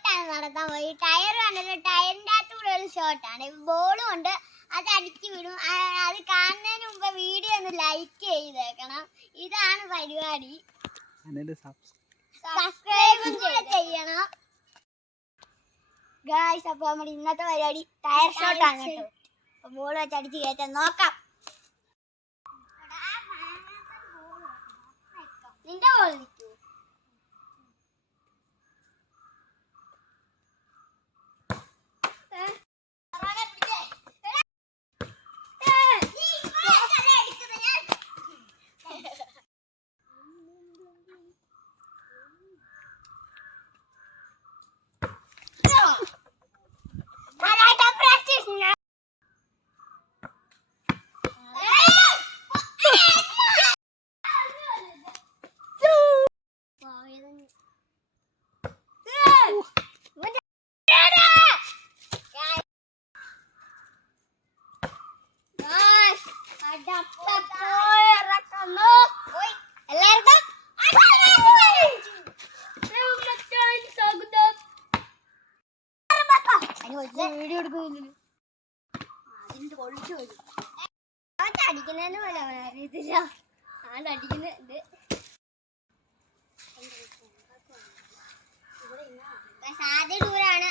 ഷോട്ടാണ് നടത്താൻ പോയി. ടയർ കണ്ടിട്ട് ടയറിന്റെ അകത്തൂടെ ഒരു ഷോട്ടാണ്. ബോളും ഉണ്ട്, അത് അടിച്ചു വിടും. അത് കാണുന്നതിന് മുമ്പ് വീഡിയോ ഒന്ന് ലൈക്ക് ചെയ്തേക്കണം. ഇതാണ് പരിപാടി. സബ്സ്ക്രൈബും ചെയ്യണം ഗായ്സ്. അപ്പൊ നമ്മുടെ ഇന്നത്തെ പരിപാടി ടയർ ഷോട്ടാണ് കേട്ടോ. അപ്പൊ ബോൾ വെച്ച് അടിച്ച് കയറ്റാൻ നോക്കാം. നിന്റെ ബോൾ നിൽക്കൂ. വീഡിയോ എടുക്കുന്നില്ല, അതിന്റെ ഒളിച്ചു വരും. അടിക്കുന്നതിന് പോലെ അറിയത്തില്ല. അടിക്കുന്നത് സാധ്യ ദൂരാണ്.